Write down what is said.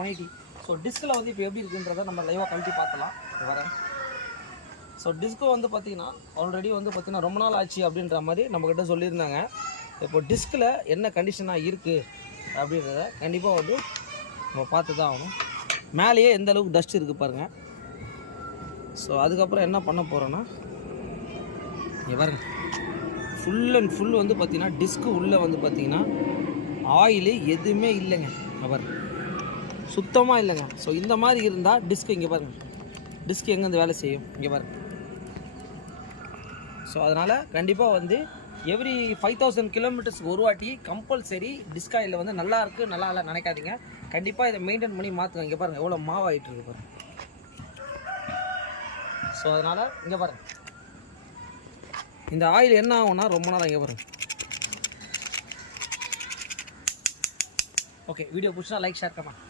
180. So டிஸ்கில் வந்து இப்போ எப்படி இருக்குன்றதை நம்ம லைவாக கழட்டி பார்க்கலாம். வரேன். ஸோ டிஸ்க்கு வந்து பார்த்திங்கன்னா ஆல்ரெடி வந்து பார்த்திங்கன்னா ரொம்ப நாள் ஆச்சு அப்படின்ற மாதிரி நம்மக்கிட்ட சொல்லியிருந்தாங்க. இப்போ டிஸ்கில் என்ன கண்டிஷனாக இருக்குது அப்படின்றத கண்டிப்பாக வந்து நம்ம பார்த்து தான் ஆகணும். மேலேயே எந்த அளவுக்கு டஸ்ட் இருக்குது பாருங்கள். ஸோ அதுக்கப்புறம் என்ன பண்ண போகிறோன்னா இங்கே பாருங்க, ஃபுல் அண்ட் ஃபுல் வந்து பார்த்திங்கன்னா டிஸ்க்கு உள்ளே வந்து பார்த்திங்கன்னா ஆயிலு எதுவுமே இல்லைங்க. அவர் சுத்தமாக இல்லைங்க. ஸோ இந்த மாதிரி இருந்தால் டிஸ்க்கு இங்கே பாருங்கள், டிஸ்க் எங்கேருந்து வேலை செய்யும் இங்கே பாருங்கள். ஸோ அதனால் கண்டிப்பாக வந்து எவ்ரி 5000 கிலோமீட்டர்ஸ்க்கு ஒரு வாட்டி கம்பல்சரி டிஸ்க் ஆயில் வந்து நல்லா இருக்குது நல்லா இல்லை நினைக்காதீங்க. கண்டிப்பாக இதை மெயின்டைன் பண்ணி மாற்றுங்க. இங்கே பாருங்கள் எவ்வளோ மாவாயிட்டு இருக்கு பாருங்கள். ஸோ அதனால் இங்கே பாருங்கள், இந்த ஆயில் என்ன ஆகும்னா ரொம்ப நாள் இங்கே பாருங்கள். ஓகே, வீடியோ பிடிச்சா லைக் ஷேர் கமெண்ட்.